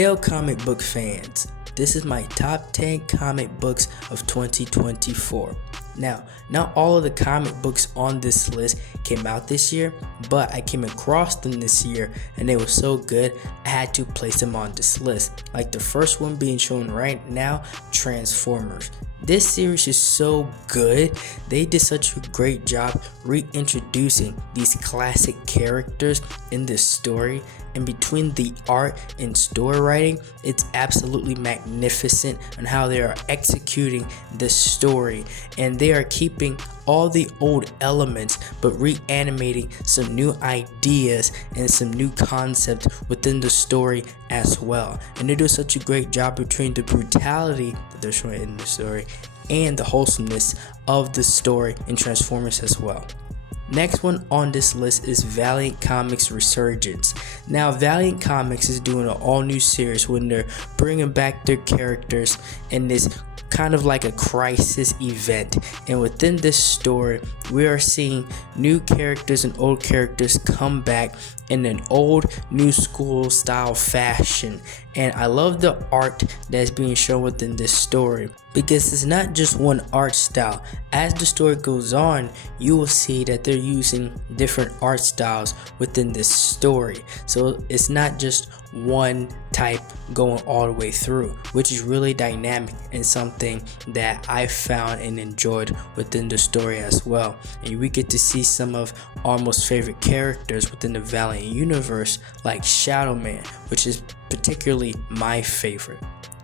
Hail comic book fans, this is my top 10 comic books of 2024. Now, not all of the comic books on this list came out this year, but I came across them this year and they were so good I had to place them on this list. Like the first one being shown right now, Transformers. This series is so good. They did such a great job reintroducing these classic characters in this story, and between the art and story writing, it's absolutely magnificent on how they are executing this story, and they are keeping all the old elements but reanimating some new ideas and some new concepts within the story as well. And they do such a great job between the brutality that they're showing in the story and the wholesomeness of the story in Transformers as well. Next one on this list is Valiant Comics Resurgence. Now, Valiant Comics is doing an all new series when they're bringing back their characters in this kind of like a crisis event, and within this story we are seeing new characters and old characters come back in an old new school style fashion. And I love the art that's being shown within this story, because it's not just one art style. As the story goes on, you will see that they're using different art styles within this story, so it's not just one type going all the way through, which is really dynamic and something that I found and enjoyed within the story as well. And we get to see some of our most favorite characters within the Valiant universe, like Shadow Man, which is particularly my favorite.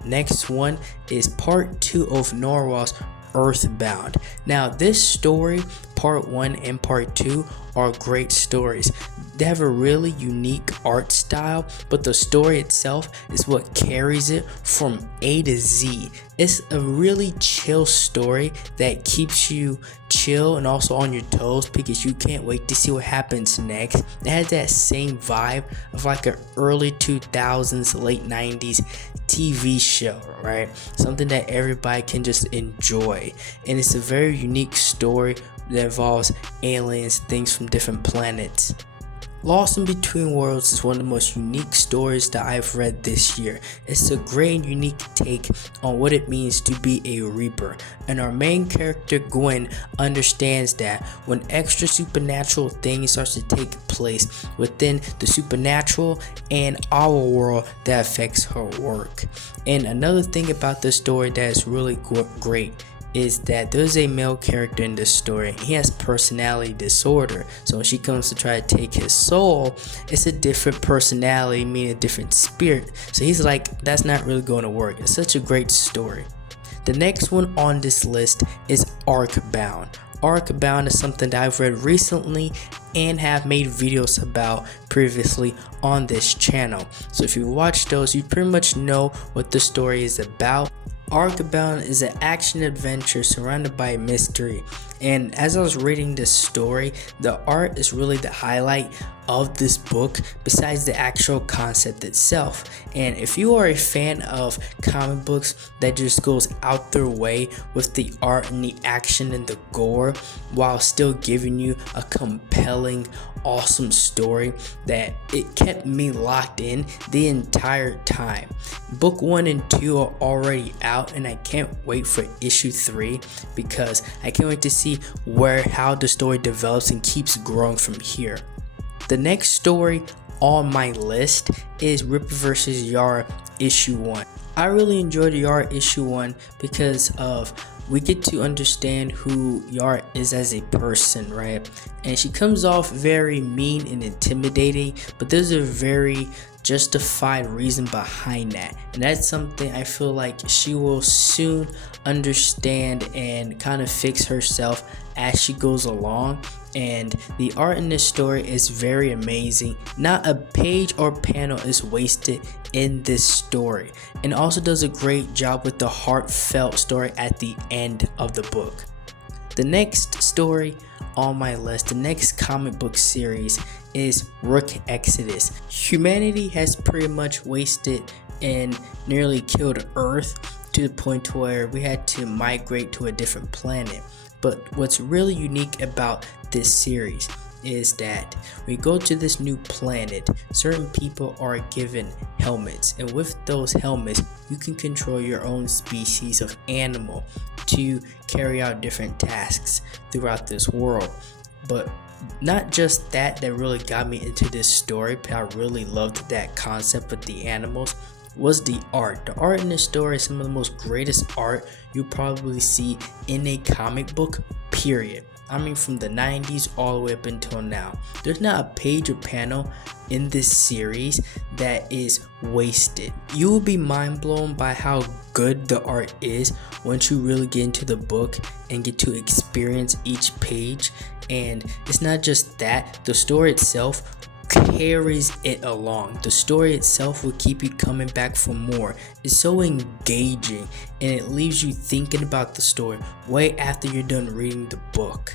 Next one is part 2 of Narwhal's Earthbound. Now, this story, part 1 and part 2, are great stories. They have a really unique art style, but the story itself is what carries it from A to Z. It's a really chill story that keeps you chill and also on your toes, because you can't wait to see what happens next. It has that same vibe of like an early 2000s, late 90s TV show, right? Something that everybody can just enjoy. And it's a very unique story that involves aliens, things from different planets. Lost in Between Worlds is one of the most unique stories that I've read this year. It's a great and unique take on what it means to be a Reaper, and our main character Gwen understands that when extra supernatural things starts to take place within the supernatural and our world, that affects her work. And another thing about this story that is really great is that there's a male character in this story. He has personality disorder, so when she comes to try to take his soul, it's a different personality, meaning a different spirit. So he's like, that's not really going to work. It's such a great story. The next one on this list is Arcbound. Arcbound is something that I've read recently and have made videos about previously on this channel. So if you watch those, you pretty much know what the story is about. Arcbound is an action adventure surrounded by mystery, and as I was reading this story, the art is really the highlight of this book besides the actual concept itself. And if you are a fan of comic books that just goes out their way with the art and the action and the gore while still giving you a compelling, awesome story, that it kept me locked in the entire time. Book 1 and 2 are already out, and I can't wait for issue 3, because I can't wait to see how the story develops and keeps growing from here. The next story on my list is Ripper vs. Yara issue 1. I really enjoyed Yara issue 1 because of we get to understand who Yara is as a person, right? And she comes off very mean and intimidating, but there's a very justified reason behind that, and that's something I feel like she will soon understand and kind of fix herself as she goes along. And the art in this story is very amazing. Not a page or panel is wasted in this story, and also does a great job with the heartfelt story at the end of the book. The next story on my list, the next comic book series, is Rook Exodus. Humanity has pretty much wasted and nearly killed Earth to the point where we had to migrate to a different planet. But what's really unique about this series is that when you go to this new planet, certain people are given helmets, and with those helmets you can control your own species of animal to carry out different tasks throughout this world. But not just that really got me into this story, but I really loved that concept with the animals, was the art. The art in this story is some of the most greatest art you'll probably see in a comic book, period. I mean, from the 90s all the way up until now. There's not a page or panel in this series that is wasted. You will be mind blown by how good the art is once you really get into the book and get to experience each page. And it's not just that, the story itself carries it along. The story itself will keep you coming back for more. It's so engaging and it leaves you thinking about the story way after you're done reading the book.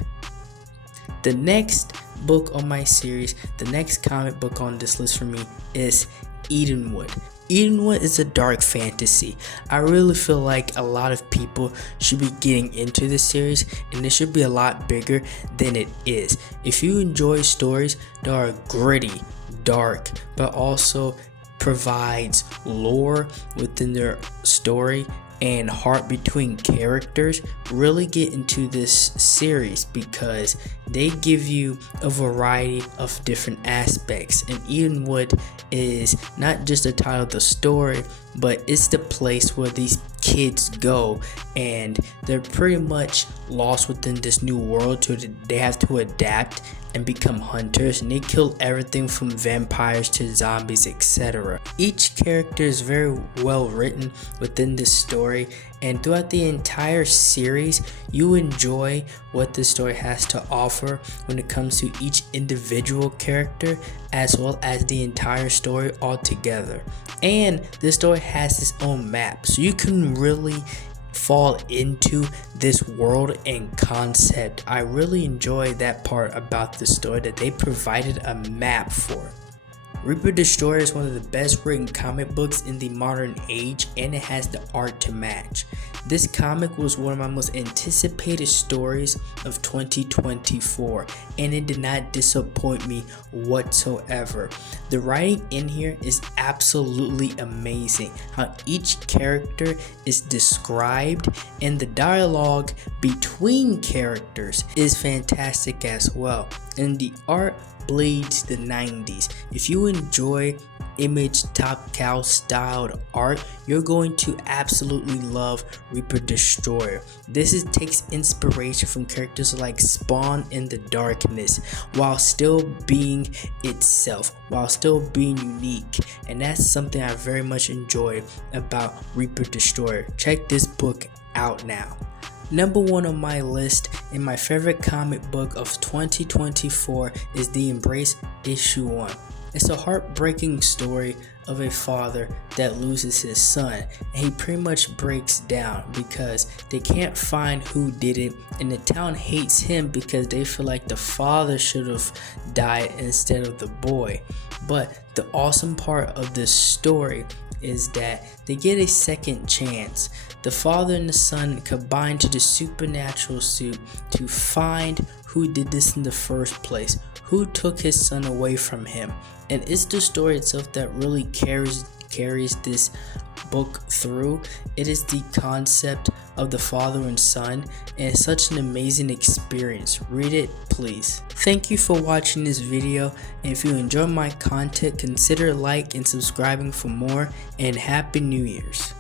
The next book on my series, the next comic book on this list for me is Edenwood. Edenwood is a dark fantasy. I really feel like a lot of people should be getting into this series, and it should be a lot bigger than it is. If you enjoy stories that are gritty, dark, but also provides lore within their story and heart between characters, really get into this series because they give you a variety of different aspects. And Edenwood is not just the title of the story, but it's the place where these kids go, and they're pretty much lost within this new world, so they have to adapt and become hunters, and they kill everything from vampires to zombies, etc. Each character is very well written within this story, and throughout the entire series you enjoy what this story has to offer when it comes to each individual character as well as the entire story altogether. And this story has its own map, so you can really fall into this world and concept. I really enjoy that part about the story, that they provided a map for it. Reaper Destroyer is one of the best written comic books in the modern age, and it has the art to match. This comic was one of my most anticipated stories of 2024, and it did not disappoint me whatsoever. The writing in here is absolutely amazing. How each character is described and the dialogue between characters is fantastic as well. And the art bleeds the 90s. If you enjoy Image Top Cow styled art, you're going to absolutely love Reaper Destroyer. This takes inspiration from characters like Spawn in the Darkness while still being itself, while still being unique, and that's something I very much enjoy about Reaper Destroyer. Check this book out now. Number 1 on my list and my favorite comic book of 2024 is The Embrace issue 1. It's a heartbreaking story of a father that loses his son, and he pretty much breaks down because they can't find who did it, and the town hates him because they feel like the father should have died instead of the boy. But the awesome part of this story is that they get a second chance. The father and the son combine to the supernatural suit to find who did this in the first place, who took his son away from him. And it's the story itself that really carries this book through. It is the concept of the father and son, and it's such an amazing experience. Read it, please. Thank you for watching this video, and if you enjoy my content, consider like and subscribing for more, and Happy New Year's.